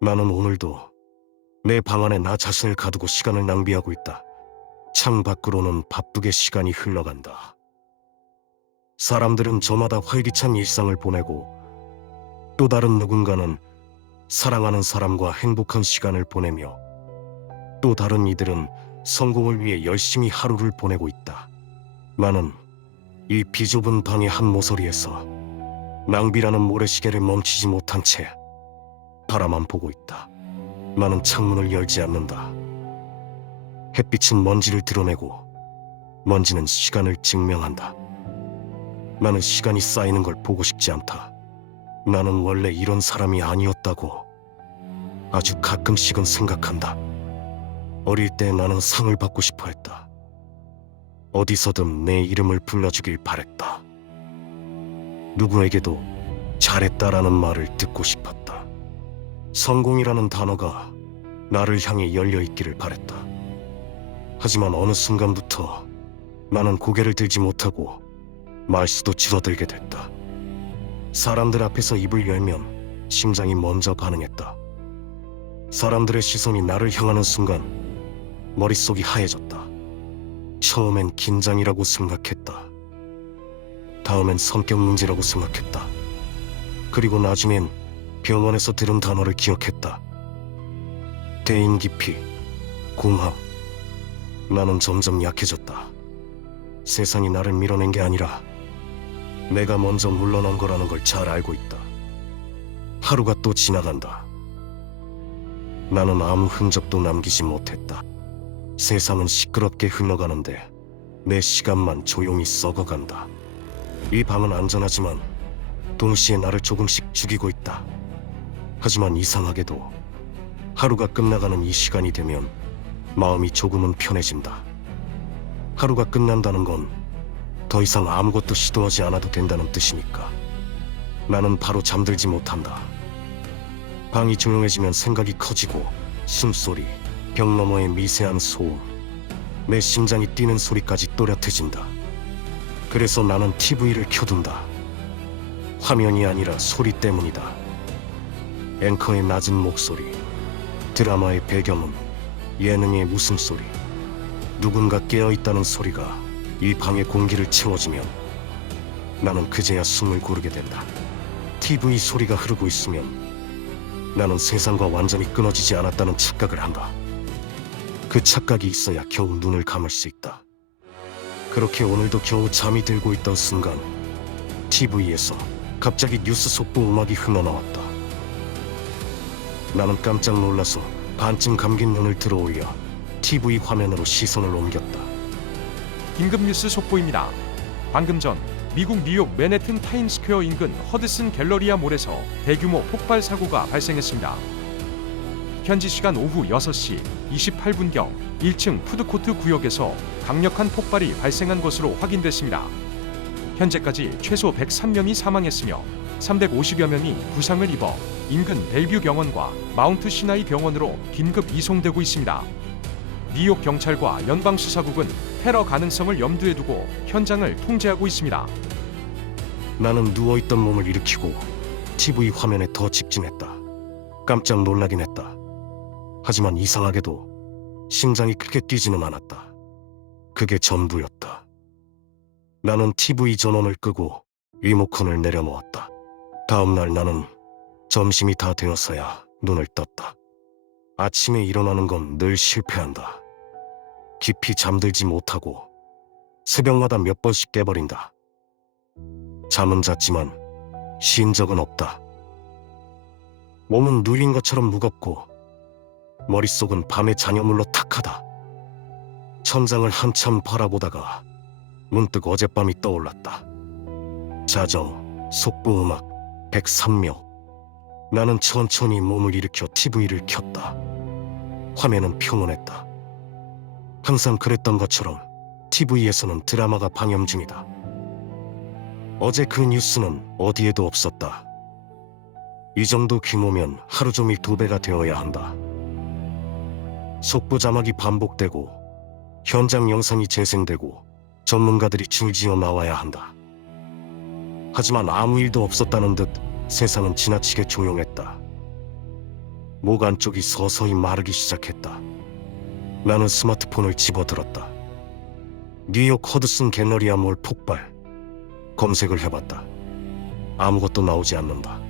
나는 오늘도 내 방 안에 나 자신을 가두고 시간을 낭비하고 있다. 창 밖으로는 바쁘게 시간이 흘러간다. 사람들은 저마다 활기찬 일상을 보내고 또 다른 누군가는 사랑하는 사람과 행복한 시간을 보내며 또 다른 이들은 성공을 위해 열심히 하루를 보내고 있다. 나는 이 비좁은 방의 한 모서리에서 낭비라는 모래시계를 멈추지 못한 채 바라만 보고 있다. 나는 창문을 열지 않는다. 햇빛은 먼지를 드러내고 먼지는 시간을 증명한다. 나는 시간이 쌓이는 걸 보고 싶지 않다. 나는 원래 이런 사람이 아니었다고 아주 가끔씩은 생각한다. 어릴 때 나는 상을 받고 싶어 했다. 어디서든 내 이름을 불러주길 바랬다. 누구에게도 잘했다라는 말을 듣고 싶었다. 성공이라는 단어가 나를 향해 열려 있기를 바랬다. 하지만 어느 순간부터 나는 고개를 들지 못하고 말수도 줄어들게 됐다. 사람들 앞에서 입을 열면 심장이 먼저 반응했다. 사람들의 시선이 나를 향하는 순간 머릿속이 하얘졌다. 처음엔 긴장이라고 생각했다. 다음엔 성격 문제라고 생각했다. 그리고 나중엔 병원에서 들은 단어를 기억했다. 대인기피, 공허. 나는 점점 약해졌다. 세상이 나를 밀어낸 게 아니라 내가 먼저 물러난 거라는 걸 잘 알고 있다. 하루가 또 지나간다. 나는 아무 흔적도 남기지 못했다. 세상은 시끄럽게 흘러가는데 내 시간만 조용히 썩어간다. 이 방은 안전하지만 동시에 나를 조금씩 죽이고 있다. 하지만 이상하게도 하루가 끝나가는 이 시간이 되면 마음이 조금은 편해진다. 하루가 끝난다는 건 더 이상 아무것도 시도하지 않아도 된다는 뜻이니까. 나는 바로 잠들지 못한다. 방이 조용해지면 생각이 커지고 숨소리, 벽 너머의 미세한 소음, 내 심장이 뛰는 소리까지 또렷해진다. 그래서 나는 TV를 켜둔다. 화면이 아니라 소리 때문이다. 앵커의 낮은 목소리, 드라마의 배경음, 예능의 웃음소리, 누군가 깨어있다는 소리가 이 방의 공기를 채워주면 나는 그제야 숨을 고르게 된다. TV 소리가 흐르고 있으면 나는 세상과 완전히 끊어지지 않았다는 착각을 한다. 그 착각이 있어야 겨우 눈을 감을 수 있다. 그렇게 오늘도 겨우 잠이 들고 있던 순간 TV에서 갑자기 뉴스 속보 음악이 흘러나왔다. 나는 깜짝 놀라서 반쯤 감긴 눈을 들어올려 TV 화면으로 시선을 옮겼다. 긴급 뉴스 속보입니다. 방금 전 미국 뉴욕 맨해튼 타임스퀘어 인근 허드슨 갤러리아 몰에서 대규모 폭발 사고가 발생했습니다. 현지 시간 오후 6시 28분경 1층 푸드코트 구역에서 강력한 폭발이 발생한 것으로 확인됐습니다. 현재까지 최소 103명이 사망했으며 350여 명이 부상을 입어 인근 벨뷰 병원과 마운트 시나이 병원으로 긴급 이송되고 있습니다. 뉴욕 경찰과 연방수사국은 테러 가능성을 염두에 두고 현장을 통제하고 있습니다. 나는 누워있던 몸을 일으키고 TV 화면에 더 집중했다. 깜짝 놀라긴 했다. 하지만 이상하게도 심장이 크게 뛰지는 않았다. 그게 전부였다. 나는 TV 전원을 끄고 리모컨을 내려놓았다. 다음날 나는 점심이 다 되어서야 눈을 떴다. 아침에 일어나는 건 늘 실패한다. 깊이 잠들지 못하고 새벽마다 몇 번씩 깨버린다. 잠은 잤지만 쉰 적은 없다. 몸은 누린 것처럼 무겁고 머릿속은 밤의 잔여물로 탁하다. 천장을 한참 바라보다가 문득 어젯밤이 떠올랐다. 자정, 속보음악, 103명. 나는 천천히 몸을 일으켜 TV를 켰다. 화면은 평온했다. 항상 그랬던 것처럼 TV에서는 드라마가 방영 중이다. 어제 그 뉴스는 어디에도 없었다. 이 정도 규모면 하루 종일 2배가 되어야 한다. 속보 자막이 반복되고 현장 영상이 재생되고 전문가들이 줄지어 나와야 한다. 하지만 아무 일도 없었다는 듯 세상은 지나치게 조용했다. 목 안쪽이 서서히 마르기 시작했다. 나는 스마트폰을 집어들었다. 뉴욕 허드슨 갤러리아 몰 폭발. 검색을 해봤다. 아무것도 나오지 않는다.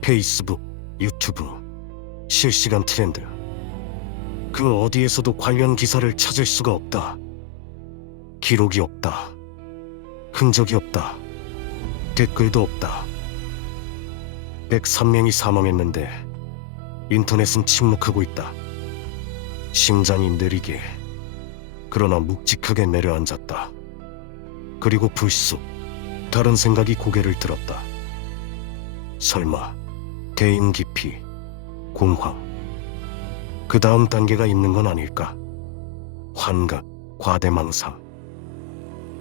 페이스북, 유튜브, 실시간 트렌드. 그 어디에서도 관련 기사를 찾을 수가 없다. 기록이 없다. 흔적이 없다. 댓글도 없다. 103명이 사망했는데 인터넷은 침묵하고 있다. 심장이 느리게 그러나 묵직하게 내려앉았다. 그리고 불쑥 다른 생각이 고개를 들었다. 설마 대인 기피, 공황, 그 다음 단계가 있는 건 아닐까? 환각, 과대망상.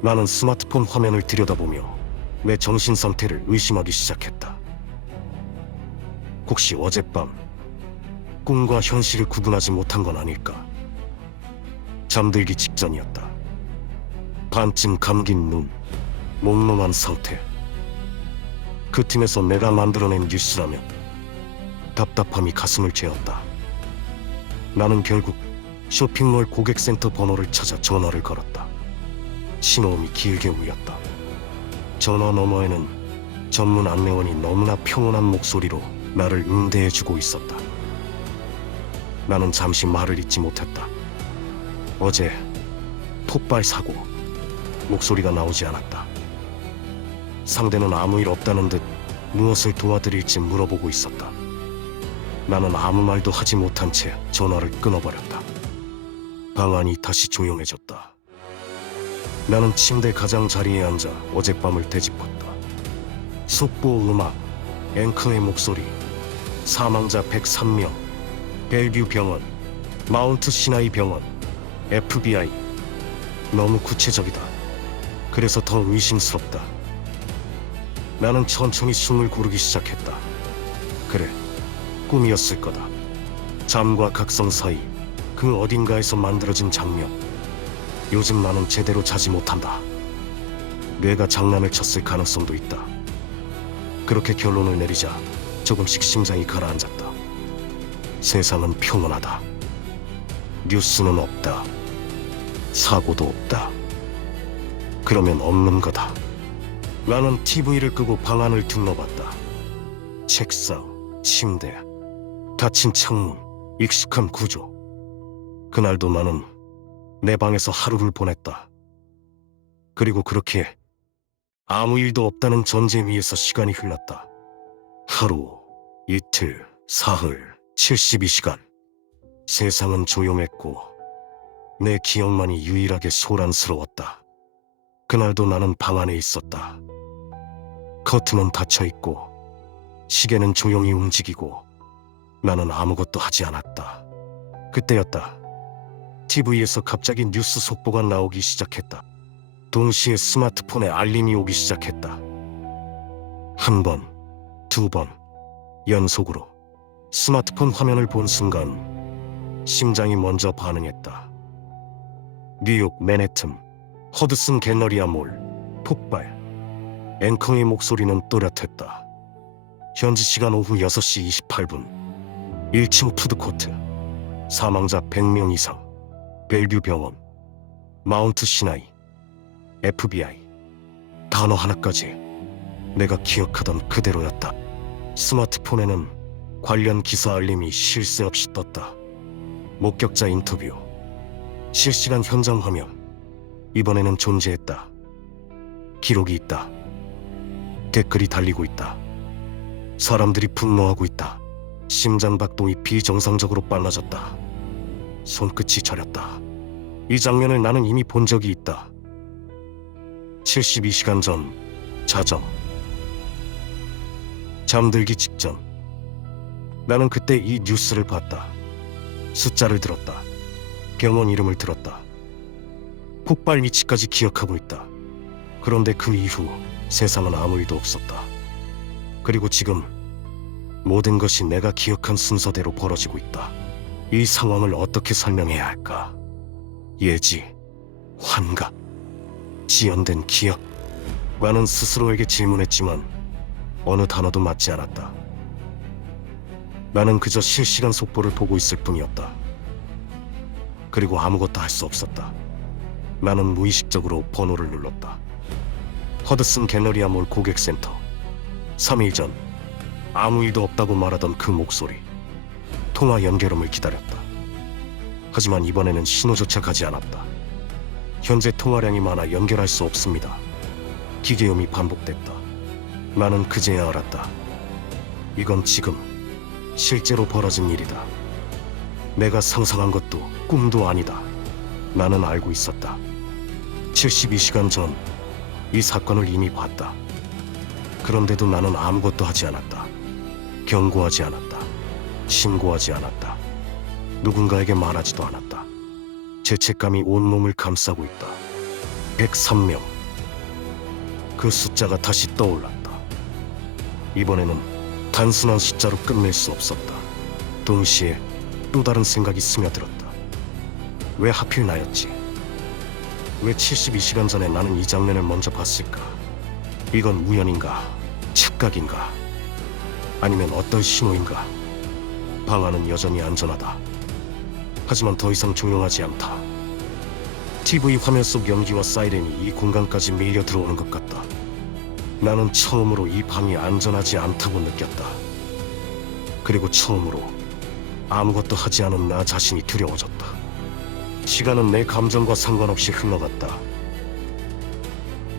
나는 스마트폰 화면을 들여다보며 내 정신 상태를 의심하기 시작했다. 혹시 어젯밤 꿈과 현실을 구분하지 못한 건 아닐까? 잠들기 직전이었다. 반쯤 감긴 눈, 몽롱한 상태. 그 틈에서 내가 만들어낸 뉴스라면 답답함이 가슴을 죄었다. 나는 결국 쇼핑몰 고객센터 번호를 찾아 전화를 걸었다. 신호음이 길게 울렸다. 전화 너머에는 전문 안내원이 너무나 평온한 목소리로 나를 응대해주고 있었다. 나는 잠시 말을 잇지 못했다. 어제 폭발 사고. 목소리가 나오지 않았다. 상대는 아무 일 없다는 듯 무엇을 도와드릴지 물어보고 있었다. 나는 아무 말도 하지 못한 채 전화를 끊어버렸다. 방 안이 다시 조용해졌다. 나는 침대 가장자리에 앉아 어젯밤을 되짚었다. 속보 음악, 앵커의 목소리, 사망자 103명, 벨뷰 병원, 마운트 시나이 병원, FBI. 너무 구체적이다. 그래서 더 의심스럽다. 나는 천천히 숨을 고르기 시작했다. 그래, 꿈이었을 거다. 잠과 각성 사이 그 어딘가에서 만들어진 장면. 요즘 나는 제대로 자지 못한다. 뇌가 장난을 쳤을 가능성도 있다. 그렇게 결론을 내리자 조금씩 심장이 가라앉았다. 세상은 평온하다. 뉴스는 없다. 사고도 없다. 그러면 없는 거다. 나는 TV를 끄고 방 안을 둘러봤다. 책상, 침대, 닫힌 창문, 익숙한 구조. 그날도 나는 내 방에서 하루를 보냈다. 그리고 그렇게 아무 일도 없다는 전제 위에서 시간이 흘렀다. 하루, 이틀, 사흘, 72시간. 세상은 조용했고 내 기억만이 유일하게 소란스러웠다. 그날도 나는 방 안에 있었다. 커튼은 닫혀있고 시계는 조용히 움직이고 나는 아무것도 하지 않았다. 그때였다. TV에서 갑자기 뉴스 속보가 나오기 시작했다. 동시에 스마트폰에 알림이 오기 시작했다. 한 번, 두 번, 연속으로 스마트폰 화면을 본 순간 심장이 먼저 반응했다. 뉴욕 맨해튼 허드슨 갤러리아 몰 폭발. 앵커의 목소리는 또렷했다. 현지 시간 오후 6시 28분 1층 푸드코트. 사망자 100명 이상. 벨뷰 병원. 마운트 시나이. FBI. 단어 하나까지 내가 기억하던 그대로였다. 스마트폰에는 관련 기사 알림이 쉴 새 없이 떴다. 목격자 인터뷰, 실시간 현장 화면. 이번에는 존재했다. 기록이 있다. 댓글이 달리고 있다. 사람들이 분노하고 있다. 심장박동이 비정상적으로 빨라졌다. 손끝이 저렸다. 이 장면을 나는 이미 본 적이 있다. 72시간 전 자정. 잠들기 직전. 나는 그때 이 뉴스를 봤다. 숫자를 들었다. 병원 이름을 들었다. 폭발 위치까지 기억하고 있다. 그런데 그 이후 세상은 아무 일도 없었다. 그리고 지금 모든 것이 내가 기억한 순서대로 벌어지고 있다. 이 상황을 어떻게 설명해야 할까? 예지, 환각, 지연된 기억. 나는 스스로에게 질문했지만 어느 단어도 맞지 않았다. 나는 그저 실시간 속보를 보고 있을 뿐이었다. 그리고 아무것도 할 수 없었다. 나는 무의식적으로 번호를 눌렀다. 허드슨 갤러리아 몰 고객센터. 3일 전 아무 일도 없다고 말하던 그 목소리. 통화 연결음을 기다렸다. 하지만 이번에는 신호조차 가지 않았다. 현재 통화량이 많아 연결할 수 없습니다. 기계음이 반복됐다. 나는 그제야 알았다. 이건 지금 실제로 벌어진 일이다. 내가 상상한 것도 꿈도 아니다. 나는 알고 있었다. 72시간 전 이 사건을 이미 봤다. 그런데도 나는 아무것도 하지 않았다. 경고하지 않았다. 신고하지 않았다. 누군가에게 말하지도 않았다. 죄책감이 온몸을 감싸고 있다. 103명. 그 숫자가 다시 떠올랐다. 이번에는 단순한 숫자로 끝낼 수 없었다. 동시에 또 다른 생각이 스며들었다. 왜 하필 나였지? 왜 72시간 전에 나는 이 장면을 먼저 봤을까? 이건 우연인가? 착각인가? 아니면 어떤 신호인가? 방 안은 여전히 안전하다. 하지만 더 이상 조용하지 않다. TV 화면 속 연기와 사이렌이 이 공간까지 밀려 들어오는 것 같다. 나는 처음으로 이 방이 안전하지 않다고 느꼈다. 그리고 처음으로 아무것도 하지 않은 나 자신이 두려워졌다. 시간은 내 감정과 상관없이 흘러갔다.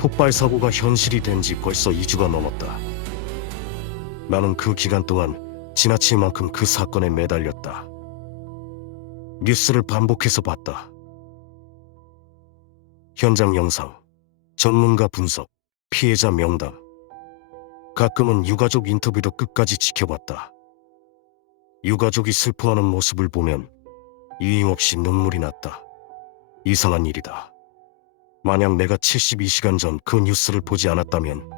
폭발 사고가 현실이 된 지 벌써 2주가 넘었다. 나는 그 기간 동안 지나칠 만큼 그 사건에 매달렸다. 뉴스를 반복해서 봤다. 현장 영상, 전문가 분석, 피해자 명단. 가끔은 유가족 인터뷰도 끝까지 지켜봤다. 유가족이 슬퍼하는 모습을 보면 이유 없이 눈물이 났다. 이상한 일이다. 만약 내가 72시간 전 그 뉴스를 보지 않았다면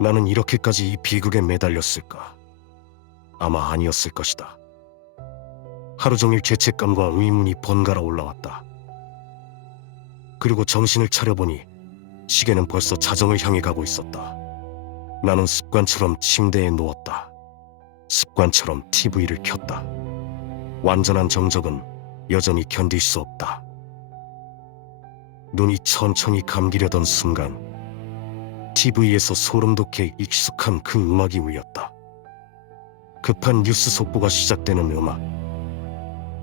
나는 이렇게까지 이 비극에 매달렸을까? 아마 아니었을 것이다. 하루 종일 죄책감과 의문이 번갈아 올라왔다. 그리고 정신을 차려보니 시계는 벌써 자정을 향해 가고 있었다. 나는 습관처럼 침대에 누웠다. 습관처럼 TV를 켰다. 완전한 정적은 여전히 견딜 수 없다. 눈이 천천히 감기려던 순간 TV에서 소름 돋게 익숙한 그 음악이 울렸다. 급한 뉴스 속보가 시작되는 음악.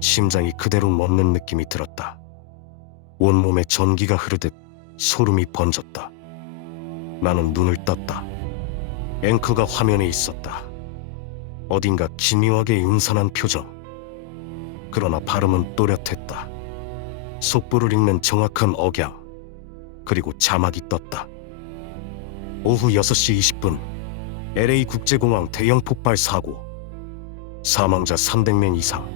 심장이 그대로 멎는 느낌이 들었다. 온몸에 전기가 흐르듯 소름이 번졌다. 나는 눈을 떴다. 앵커가 화면에 있었다. 어딘가 기묘하게 음산한 표정. 그러나 발음은 또렷했다. 속보를 읽는 정확한 억양. 그리고 자막이 떴다. 오후 6시 20분 LA 국제공항 대형 폭발 사고. 사망자 300명 이상,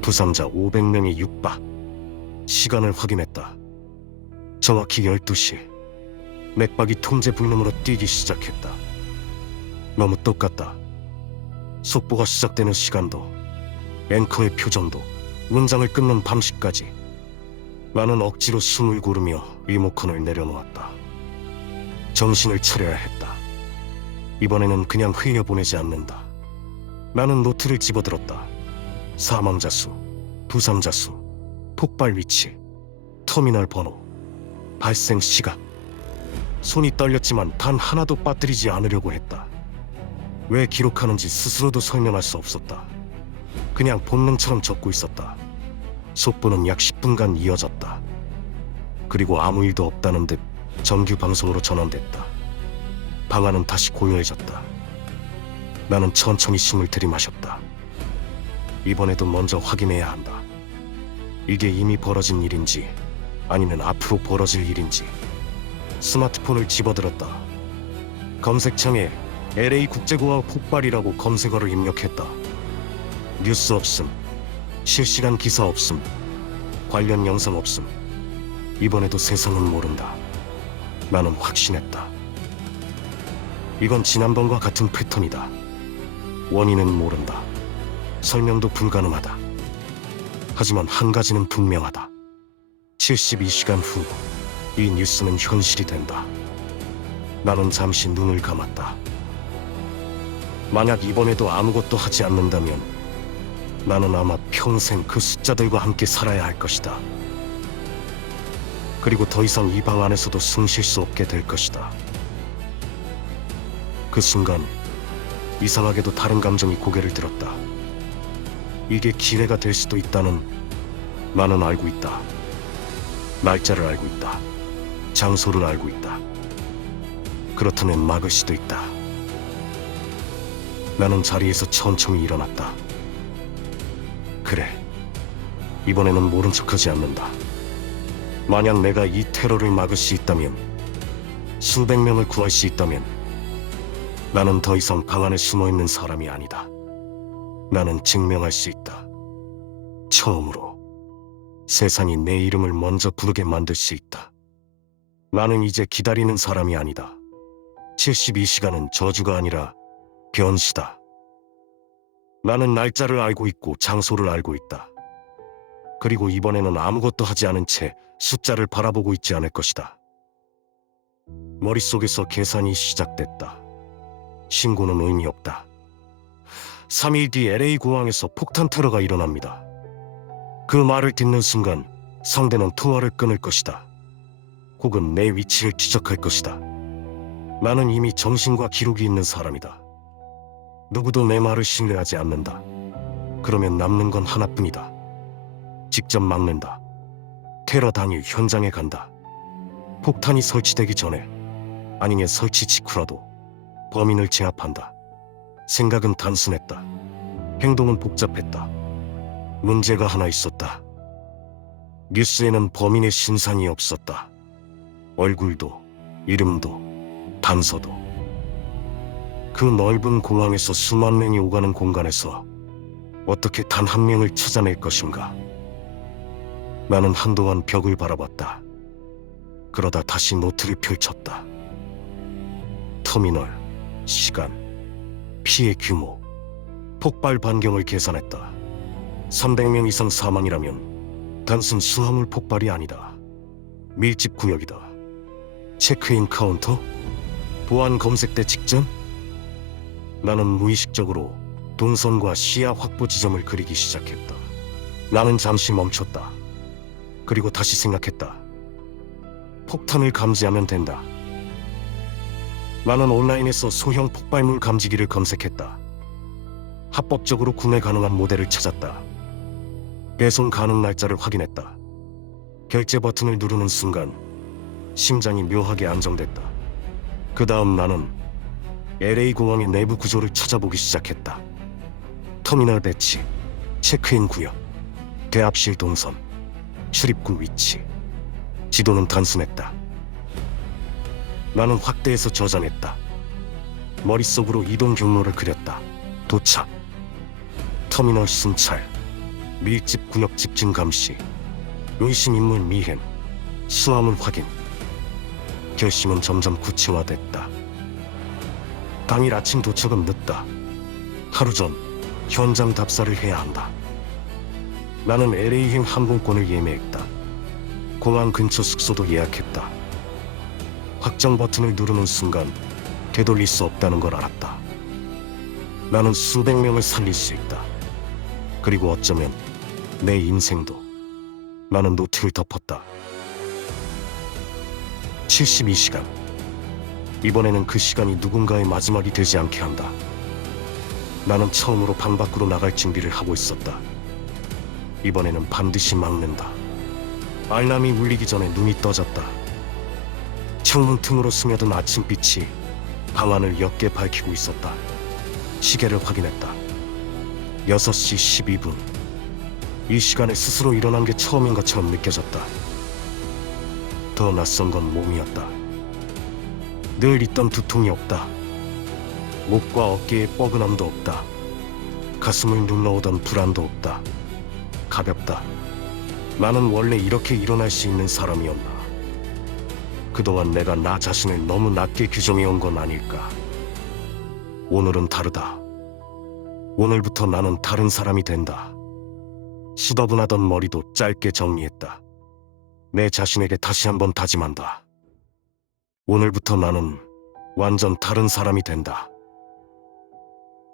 부상자 500명이 육박. 시간을 확인했다. 정확히 12시. 맥박이 통제 불능으로 뛰기 시작했다. 너무 똑같다. 속보가 시작되는 시간도, 앵커의 표정도, 문장을 끊는 밤시까지. 나는 억지로 숨을 고르며 리모컨을 내려놓았다. 정신을 차려야 했다. 이번에는 그냥 흘려보내지 않는다. 나는 노트를 집어들었다. 사망자 수, 부상자 수, 폭발 위치, 터미널 번호, 발생 시간. 손이 떨렸지만 단 하나도 빠뜨리지 않으려고 했다. 왜 기록하는지 스스로도 설명할 수 없었다. 그냥 본능처럼 적고 있었다. 속보는 약 10분간 이어졌다. 그리고 아무 일도 없다는 듯 정규 방송으로 전환됐다. 방 안은 다시 고요해졌다. 나는 천천히 숨을 들이마셨다. 이번에도 먼저 확인해야 한다. 이게 이미 벌어진 일인지 아니면 앞으로 벌어질 일인지. 스마트폰을 집어들었다. 검색창에 LA 국제공항 폭발이라고 검색어를 입력했다. 뉴스 없음, 실시간 기사 없음, 관련 영상 없음. 이번에도 세상은 모른다. 나는 확신했다. 이건 지난번과 같은 패턴이다. 원인은 모른다. 설명도 불가능하다. 하지만 한 가지는 분명하다. 72시간 후 이 뉴스는 현실이 된다. 나는 잠시 눈을 감았다. 만약 이번에도 아무것도 하지 않는다면 나는 아마 평생 그 숫자들과 함께 살아야 할 것이다. 그리고 더 이상 이 방 안에서도 숨 쉴 수 없게 될 것이다. 그 순간 이상하게도 다른 감정이 고개를 들었다. 이게 기회가 될 수도 있다는 나는 알고 있다. 날짜를 알고 있다. 장소를 알고 있다. 그렇다면 막을 수도 있다. 나는 자리에서 천천히 일어났다. 그래, 이번에는 모른 척하지 않는다. 만약 내가 이 테러를 막을 수 있다면, 수백 명을 구할 수 있다면 나는 더 이상 방 안에 숨어있는 사람이 아니다. 나는 증명할 수 있다. 처음으로 세상이 내 이름을 먼저 부르게 만들 수 있다. 나는 이제 기다리는 사람이 아니다. 72시간은 저주가 아니라 변수다. 나는 날짜를 알고 있고 장소를 알고 있다. 그리고 이번에는 아무것도 하지 않은 채 숫자를 바라보고 있지 않을 것이다. 머릿속에서 계산이 시작됐다. 신고는 의미 없다. 3일 뒤 LA 공항에서 폭탄 테러가 일어납니다. 그 말을 듣는 순간 상대는 통화를 끊을 것이다. 혹은 내 위치를 추적할 것이다. 나는 이미 정신과 기록이 있는 사람이다. 누구도 내 말을 신뢰하지 않는다. 그러면 남는 건 하나뿐이다. 직접 막는다. 테러 당일 현장에 간다. 폭탄이 설치되기 전에, 아니면 설치 직후라도 범인을 제압한다. 생각은 단순했다. 행동은 복잡했다. 문제가 하나 있었다. 뉴스에는 범인의 신상이 없었다. 얼굴도, 이름도, 단서도. 그 넓은 공항에서 수만 명이 오가는 공간에서 어떻게 단 한 명을 찾아낼 것인가? 나는 한동안 벽을 바라봤다. 그러다 다시 노트를 펼쳤다. 터미널, 시간, 피해 규모, 폭발 반경을 계산했다. 300명 이상 사망이라면 단순 수화물 폭발이 아니다. 밀집 구역이다. 체크인 카운터? 보안 검색대 직전? 나는 무의식적으로 동선과 시야 확보 지점을 그리기 시작했다. 나는 잠시 멈췄다. 그리고 다시 생각했다. 폭탄을 감지하면 된다. 나는 온라인에서 소형 폭발물 감지기를 검색했다. 합법적으로 구매 가능한 모델을 찾았다. 배송 가능 날짜를 확인했다. 결제 버튼을 누르는 순간 심장이 묘하게 안정됐다. 그 다음 나는 LA 공항의 내부 구조를 찾아보기 시작했다. 터미널 배치, 체크인 구역, 대합실 동선, 출입구 위치. 지도는 단순했다. 나는 확대해서 저장했다. 머릿속으로 이동 경로를 그렸다. 도착, 터미널 순찰, 밀집 구역 집중 감시, 의심 인물 미행, 수화물 확인. 결심은 점점 구체화됐다. 당일 아침 도착은 늦다. 하루 전 현장 답사를 해야 한다. 나는 LA행 항공권을 예매했다. 공항 근처 숙소도 예약했다. 확정 버튼을 누르는 순간 되돌릴 수 없다는 걸 알았다. 나는 수백 명을 살릴 수 있다. 그리고 어쩌면 내 인생도. 나는 노트를 덮었다. 72시간. 이번에는 그 시간이 누군가의 마지막이 되지 않게 한다. 나는 처음으로 방 밖으로 나갈 준비를 하고 있었다. 이번에는 반드시 막는다. 알람이 울리기 전에 눈이 떠졌다. 창문 틈으로 스며든 아침빛이 방 안을 옅게 밝히고 있었다. 시계를 확인했다. 6시 12분. 이 시간에 스스로 일어난 게 처음인 것처럼 느껴졌다. 더 낯선 건 몸이었다. 늘 있던 두통이 없다. 목과 어깨에 뻐근함도 없다. 가슴을 눌러오던 불안도 없다. 가볍다. 나는 원래 이렇게 일어날 수 있는 사람이었나? 그동안 내가 나 자신을 너무 낮게 규정해온 건 아닐까? 오늘은 다르다. 오늘부터 나는 다른 사람이 된다. 시더분하던 머리도 짧게 정리했다. 내 자신에게 다시 한번 다짐한다. 오늘부터 나는 완전 다른 사람이 된다.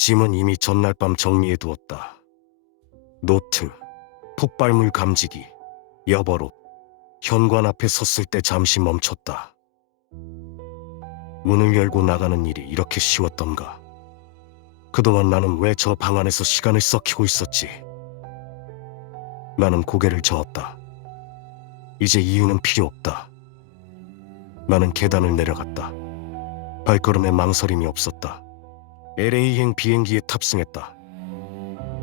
짐은 이미 전날 밤 정리해 두었다. 노트, 폭발물 감지기, 여벌옷. 현관 앞에 섰을 때 잠시 멈췄다. 문을 열고 나가는 일이 이렇게 쉬웠던가? 그동안 나는 왜 저 방 안에서 시간을 썩히고 있었지? 나는 고개를 저었다. 이제 이유는 필요 없다. 나는 계단을 내려갔다. 발걸음에 망설임이 없었다. LA행 비행기에 탑승했다.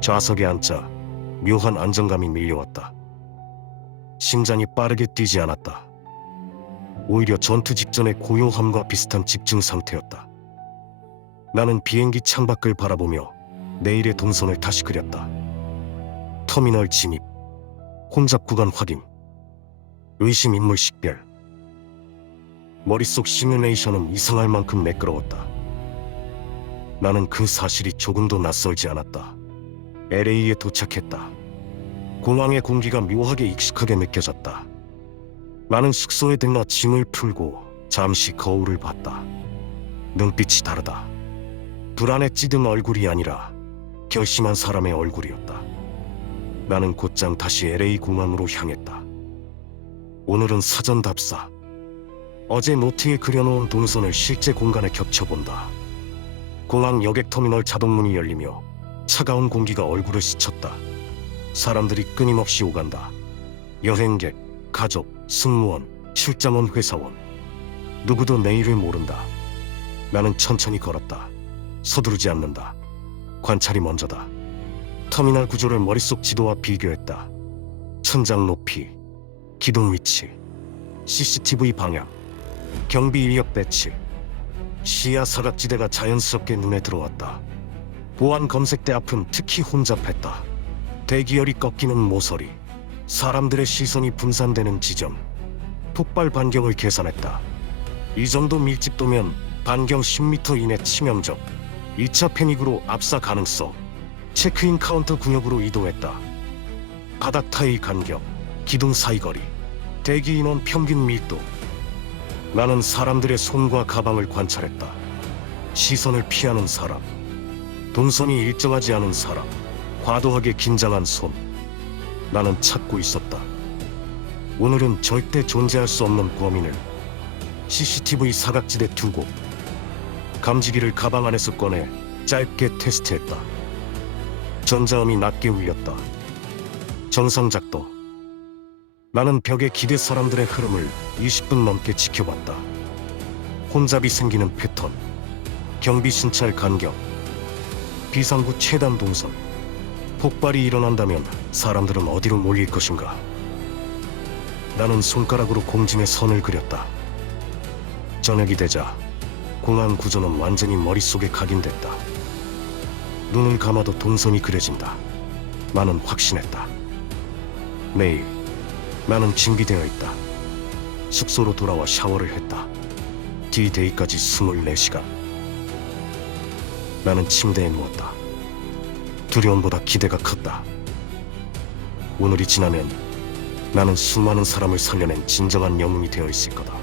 좌석에 앉자 묘한 안정감이 밀려왔다. 심장이 빠르게 뛰지 않았다. 오히려 전투 직전의 고요함과 비슷한 집중 상태였다. 나는 비행기 창밖을 바라보며 내일의 동선을 다시 그렸다. 터미널 진입, 혼잡 구간 확인, 의심 인물 식별. 머릿속 시뮬레이션은 이상할 만큼 매끄러웠다. 나는 그 사실이 조금도 낯설지 않았다. LA에 도착했다. 공항의 공기가 묘하게 익숙하게 느껴졌다. 나는 숙소에 들러 짐을 풀고 잠시 거울을 봤다. 눈빛이 다르다. 불안에 찌든 얼굴이 아니라 결심한 사람의 얼굴이었다. 나는 곧장 다시 LA 공항으로 향했다. 오늘은 사전 답사. 어제 노트에 그려놓은 동선을 실제 공간에 겹쳐본다. 공항 여객터미널 자동문이 열리며 차가운 공기가 얼굴을 스쳤다. 사람들이 끊임없이 오간다. 여행객, 가족, 승무원, 출장원 회사원. 누구도 내일을 모른다. 나는 천천히 걸었다. 서두르지 않는다. 관찰이 먼저다. 터미널 구조를 머릿속 지도와 비교했다. 천장 높이, 기둥 위치, CCTV 방향, 경비 인력 배치. 시야 사각지대가 자연스럽게 눈에 들어왔다. 보안 검색대 앞은 특히 혼잡했다. 대기열이 꺾이는 모서리, 사람들의 시선이 분산되는 지점. 폭발 반경을 계산했다. 이 정도 밀집도면 반경 10m 이내 치명적. 2차 패닉으로 압사 가능성. 체크인 카운터 구역으로 이동했다. 바닥 타일 간격, 기둥 사이거리, 대기 인원 평균 밀도. 나는 사람들의 손과 가방을 관찰했다. 시선을 피하는 사람, 동선이 일정하지 않은 사람, 과도하게 긴장한 손. 나는 찾고 있었다. 오늘은 절대 존재할 수 없는 범인을. CCTV 사각지대 2곳. 감지기를 가방 안에서 꺼내 짧게 테스트했다. 전자음이 낮게 울렸다. 정상 작동. 나는 벽에 기대 사람들의 흐름을 20분 넘게 지켜봤다. 혼잡이 생기는 패턴, 경비 순찰 간격, 비상구 최단 동선. 폭발이 일어난다면 사람들은 어디로 몰릴 것인가? 나는 손가락으로 공진의 선을 그렸다. 저녁이 되자 공항 구조는 완전히 머릿속에 각인됐다. 눈을 감아도 동선이 그려진다. 나는 확신했다. 내일 나는 준비되어 있다. 숙소로 돌아와 샤워를 했다. D-Day까지 24시간. 나는 침대에 누웠다. 두려움보다 기대가 컸다. 오늘이 지나면 나는 수많은 사람을 살려낸 진정한 영웅이 되어 있을 거다.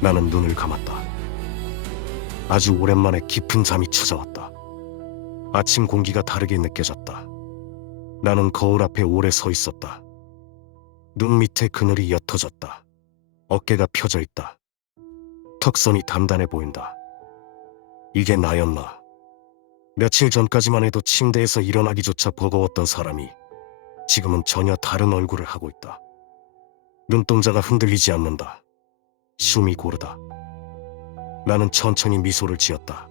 나는 눈을 감았다. 아주 오랜만에 깊은 잠이 찾아왔다. 아침 공기가 다르게 느껴졌다. 나는 거울 앞에 오래 서 있었다. 눈 밑에 그늘이 옅어졌다. 어깨가 펴져 있다. 턱선이 단단해 보인다. 이게 나였나? 며칠 전까지만 해도 침대에서 일어나기조차 버거웠던 사람이 지금은 전혀 다른 얼굴을 하고 있다. 눈동자가 흔들리지 않는다. 숨이 고르다. 나는 천천히 미소를 지었다.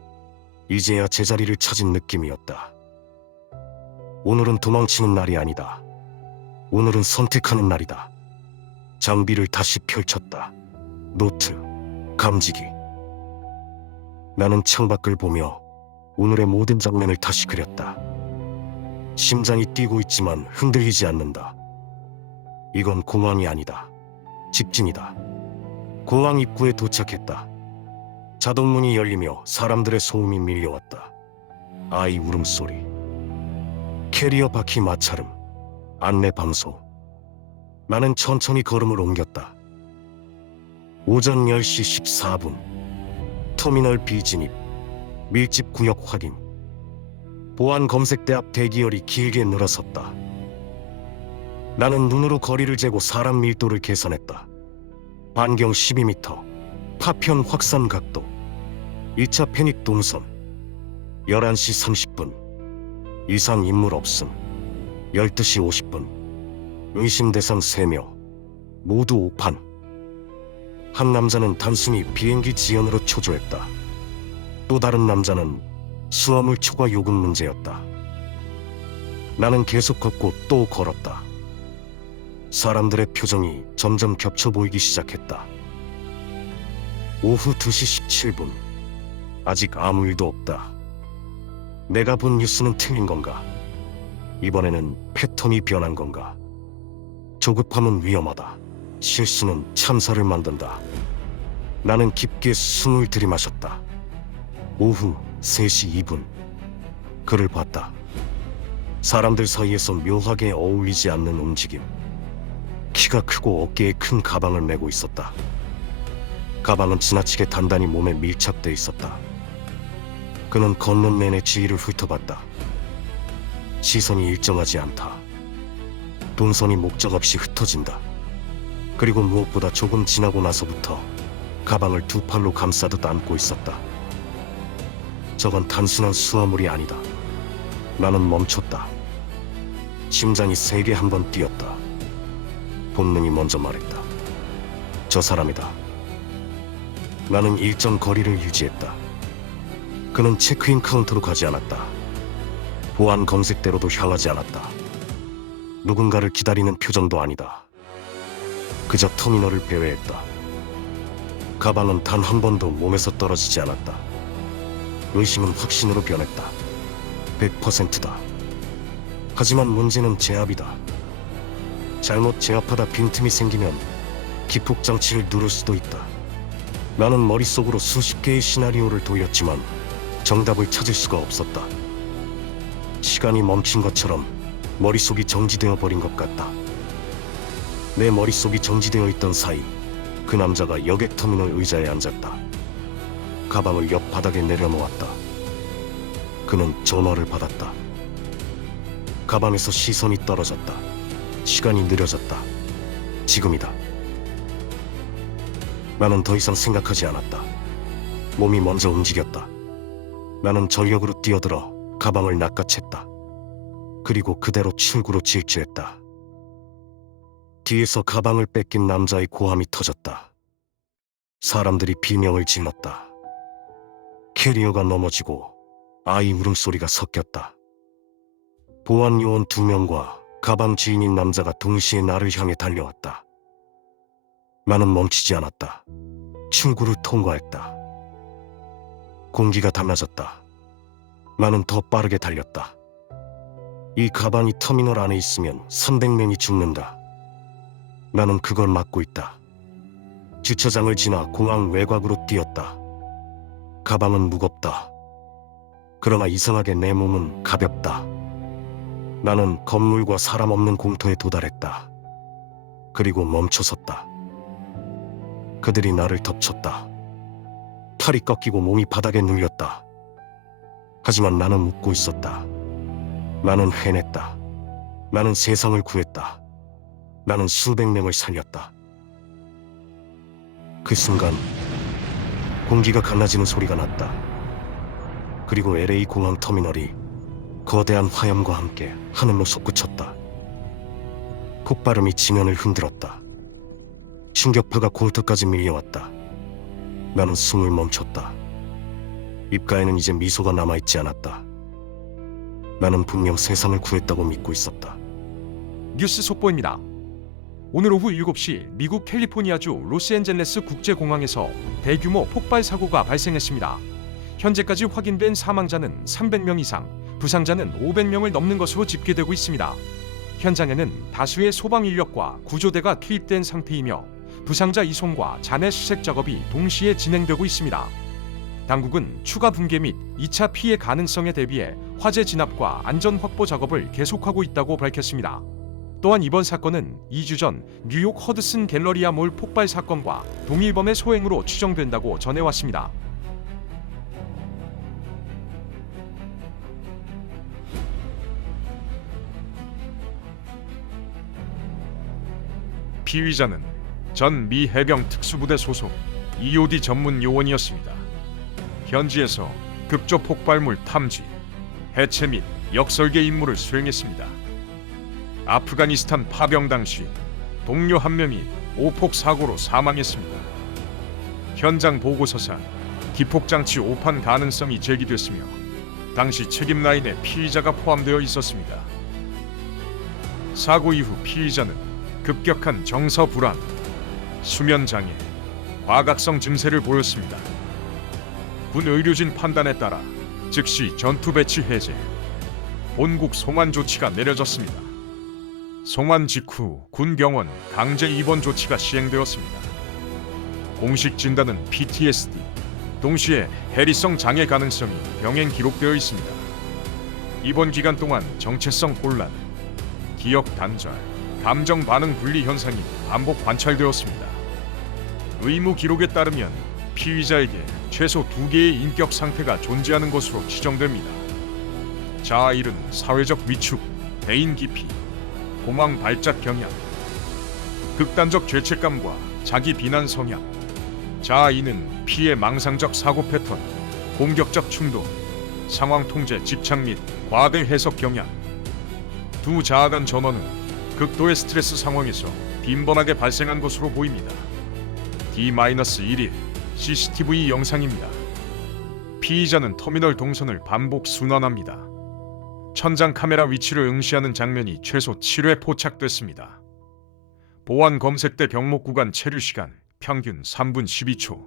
이제야 제자리를 찾은 느낌이었다. 오늘은 도망치는 날이 아니다. 오늘은 선택하는 날이다. 장비를 다시 펼쳤다. 노트, 감지기. 나는 창밖을 보며 오늘의 모든 장면을 다시 그렸다. 심장이 뛰고 있지만 흔들리지 않는다. 이건 공항이 아니다. 직진이다. 공항 입구에 도착했다. 자동문이 열리며 사람들의 소음이 밀려왔다. 아이 울음소리, 캐리어 바퀴 마찰음, 안내 방소. 나는 천천히 걸음을 옮겼다. 오전 10시 14분. 터미널 B 진입. 밀집 구역 확인. 보안 검색대 앞 대기열이 길게 늘어섰다. 나는 눈으로 거리를 재고 사람 밀도를 계산했다. 반경 12m, 파편 확산 각도, 1차 패닉 동선, 11시 30분, 이상 인물 없음, 12시 50분, 의심 대상 3명, 모두 오판. 한 남자는 단순히 비행기 지연으로 초조했다. 또 다른 남자는 수화물 초과 요금 문제였다. 나는 계속 걷고 또 걸었다. 사람들의 표정이 점점 겹쳐 보이기 시작했다. 오후 2시 17분. 아직 아무 일도 없다. 내가 본 뉴스는 틀린 건가? 이번에는 패턴이 변한 건가? 조급함은 위험하다. 실수는 참사를 만든다. 나는 깊게 숨을 들이마셨다. 오후 3시 2분. 그를 봤다. 사람들 사이에서 묘하게 어울리지 않는 움직임. 키가 크고 어깨에 큰 가방을 메고 있었다. 가방은 지나치게 단단히 몸에 밀착돼 있었다. 그는 걷는 내내 주위를 훑어봤다. 시선이 일정하지 않다. 동선이 목적 없이 흩어진다. 그리고 무엇보다 조금 지나고 나서부터 가방을 두 팔로 감싸듯 안고 있었다. 저건 단순한 수화물이 아니다. 나는 멈췄다. 심장이 세게 한 번 뛰었다. 본능이 먼저 말했다. 저 사람이다. 나는 일정 거리를 유지했다. 그는 체크인 카운터로 가지 않았다. 보안 검색대로도 향하지 않았다. 누군가를 기다리는 표정도 아니다. 그저 터미널을 배회했다. 가방은 단 한 번도 몸에서 떨어지지 않았다. 의심은 확신으로 변했다. 100%다. 하지만 문제는 제압이다. 잘못 제압하다 빈틈이 생기면 기폭 장치를 누를 수도 있다. 나는 머릿속으로 수십 개의 시나리오를 돌렸지만 정답을 찾을 수가 없었다. 시간이 멈춘 것처럼 머릿속이 정지되어 버린 것 같다. 내 머릿속이 정지되어 있던 사이 그 남자가 여객터미널 의자에 앉았다. 가방을 옆 바닥에 내려놓았다. 그는 전화를 받았다. 가방에서 시선이 떨어졌다. 시간이 느려졌다. 지금이다. 나는 더 이상 생각하지 않았다. 몸이 먼저 움직였다. 나는 전력으로 뛰어들어 가방을 낚아챘다. 그리고 그대로 출구로 질주했다. 뒤에서 가방을 뺏긴 남자의 고함이 터졌다. 사람들이 비명을 질렀다. 캐리어가 넘어지고 아이 울음소리가 섞였다. 보안 요원 2명과 가방 주인인 남자가 동시에 나를 향해 달려왔다. 나는 멈추지 않았다. 출구를 통과했다. 공기가 달라졌다. 나는 더 빠르게 달렸다. 이 가방이 터미널 안에 있으면 300명이 죽는다. 나는 그걸 막고 있다. 주차장을 지나 공항 외곽으로 뛰었다. 가방은 무겁다. 그러나 이상하게 내 몸은 가볍다. 나는 건물과 사람 없는 공터에 도달했다. 그리고 멈춰섰다. 그들이 나를 덮쳤다. 팔이 꺾이고 몸이 바닥에 눌렸다. 하지만 나는 웃고 있었다. 나는 해냈다. 나는 세상을 구했다. 나는 수백 명을 살렸다. 그 순간 공기가 갈라지는 소리가 났다. 그리고 LA 공항 터미널이 거대한 화염과 함께 하늘로 솟구쳤다. 폭발음이 지면을 흔들었다. 충격파가 공터까지 밀려왔다. 나는 숨을 멈췄다. 입가에는 이제 미소가 남아있지 않았다. 나는 분명 세상을 구했다고 믿고 있었다. 뉴스 속보입니다. 오늘 오후 7시 미국 캘리포니아주 로스앤젤레스 국제공항에서 대규모 폭발 사고가 발생했습니다. 현재까지 확인된 사망자는 300명 이상, 부상자는 500명을 넘는 것으로 집계되고 있습니다. 현장에는 다수의 소방 인력과 구조대가 투입된 상태이며 부상자 이송과 잔해 수색 작업이 동시에 진행되고 있습니다. 당국은 추가 붕괴 및 2차 피해 가능성에 대비해 화재 진압과 안전 확보 작업을 계속하고 있다고 밝혔습니다. 또한 이번 사건은 2주 전 뉴욕 허드슨 갤러리아 몰 폭발 사건과 동일범의 소행으로 추정된다고 전해왔습니다. 피의자는 전 미 해병 특수부대 소속 EOD 전문 요원이었습니다. 현지에서 극조 폭발물 탐지, 해체 및 역설계 임무를 수행했습니다. 아프가니스탄 파병 당시 동료 한 명이 오폭 사고로 사망했습니다. 현장 보고서상 기폭장치 오판 가능성이 제기됐으며 당시 책임 라인에 피의자가 포함되어 있었습니다. 사고 이후 피의자는 급격한 정서 불안, 수면 장애, 과각성 증세를 보였습니다. 군 의료진 판단에 따라 즉시 전투 배치 해제, 본국 송환 조치가 내려졌습니다. 송환 직후 군 병원 강제 입원 조치가 시행되었습니다. 공식 진단은 PTSD, 동시에 해리성 장애 가능성이 병행 기록되어 있습니다. 입원 기간 동안 정체성 혼란, 기억 단절, 감정 반응 분리 현상이 반복 관찰되었습니다. 의무 기록에 따르면 피의자에게 최소 2개의 인격 상태가 존재하는 것으로 추정됩니다. 자아일은 사회적 위축, 대인 기피, 공황 발작 경향, 극단적 죄책감과 자기 비난 성향, 자아이는 피해 망상적 사고 패턴, 공격적 충동, 상황 통제 집착 및 과대 해석 경향. 두 자아 간 전원은 극도의 스트레스 상황에서 빈번하게 발생한 것으로 보입니다. D-1일 CCTV 영상입니다. 피의자는 터미널 동선을 반복 순환합니다. 천장 카메라 위치를 응시하는 장면이 최소 7회 포착됐습니다. 보안 검색대 병목 구간 체류 시간 평균 3분 12초,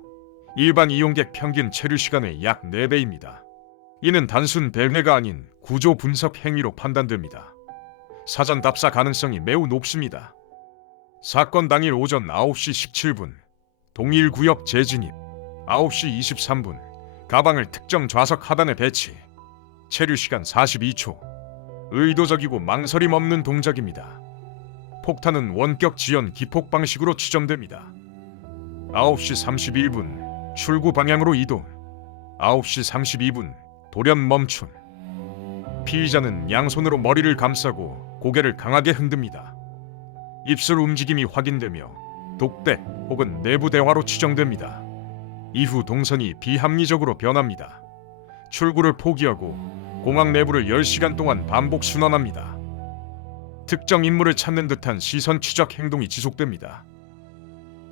일반 이용객 평균 체류 시간의 약 4배입니다. 이는 단순 배회가 아닌 구조 분석 행위로 판단됩니다. 사전 답사 가능성이 매우 높습니다. 사건 당일 오전 9시 17분, 동일 구역 재진입, 9시 23분, 가방을 특정 좌석 하단에 배치, 체류 시간 42초, 의도적이고 망설임 없는 동작입니다. 폭탄은 원격 지연 기폭 방식으로 추정됩니다. 9시 31분, 출구 방향으로 이동, 9시 32분, 돌연 멈춤. 피의자는 양손으로 머리를 감싸고 고개를 강하게 흔듭니다. 입술 움직임이 확인되며 독대 혹은 내부 대화로 추정됩니다. 이후 동선이 비합리적으로 변합니다. 출구를 포기하고 공항 내부를 10시간 동안 반복 순환합니다. 특정 인물을 찾는 듯한 시선 추적 행동이 지속됩니다.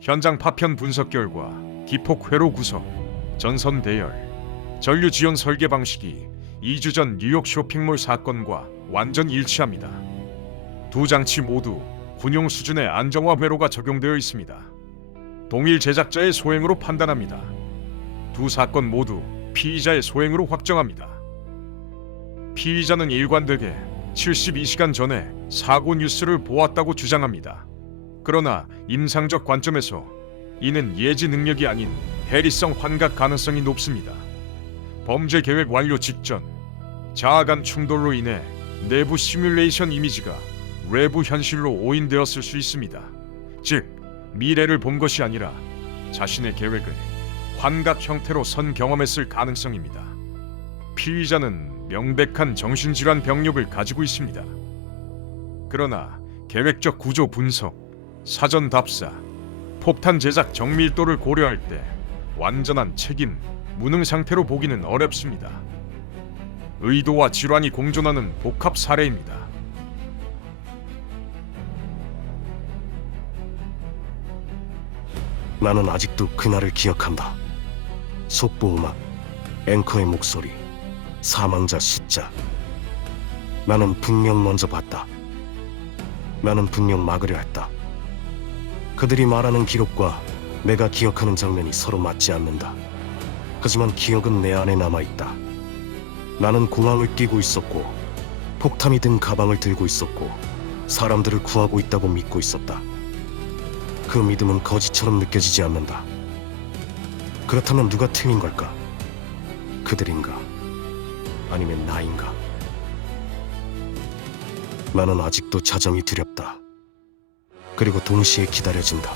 현장 파편 분석 결과 기폭 회로 구성, 전선 대열, 전류 지연 설계 방식이 2주 전 뉴욕 쇼핑몰 사건과 완전 일치합니다. 두 장치 모두 군용 수준의 안정화 회로가 적용되어 있습니다. 동일 제작자의 소행으로 판단합니다. 두 사건 모두 피의자의 소행으로 확정합니다. 피의자는 일관되게 72시간 전에 사고 뉴스를 보았다고 주장합니다. 그러나 임상적 관점에서 이는 예지 능력이 아닌 해리성 환각 가능성이 높습니다. 범죄 계획 완료 직전, 자아 간 충돌로 인해 내부 시뮬레이션 이미지가 외부 현실로 오인되었을 수 있습니다. 즉, 미래를 본 것이 아니라 자신의 계획을 환각 형태로 선 경험했을 가능성입니다. 피의자는 명백한 정신질환 병력을 가지고 있습니다. 그러나 계획적 구조 분석, 사전 답사, 폭탄 제작 정밀도를 고려할 때 완전한 책임, 무능 상태로 보기는 어렵습니다. 의도와 질환이 공존하는 복합 사례입니다. 나는 아직도 그날을 기억한다. 속보 음악, 앵커의 목소리, 사망자 숫자. 나는 분명 먼저 봤다. 나는 분명 막으려 했다. 그들이 말하는 기록과 내가 기억하는 장면이 서로 맞지 않는다. 하지만 기억은 내 안에 남아있다. 나는 공항을 뛰고 있었고 폭탄이 든 가방을 들고 있었고 사람들을 구하고 있다고 믿고 있었다. 그 믿음은 거짓처럼 느껴지지 않는다. 그렇다면 누가 틀린 걸까? 그들인가? 아니면 나인가? 나는 아직도 자정이 두렵다. 그리고 동시에 기다려진다.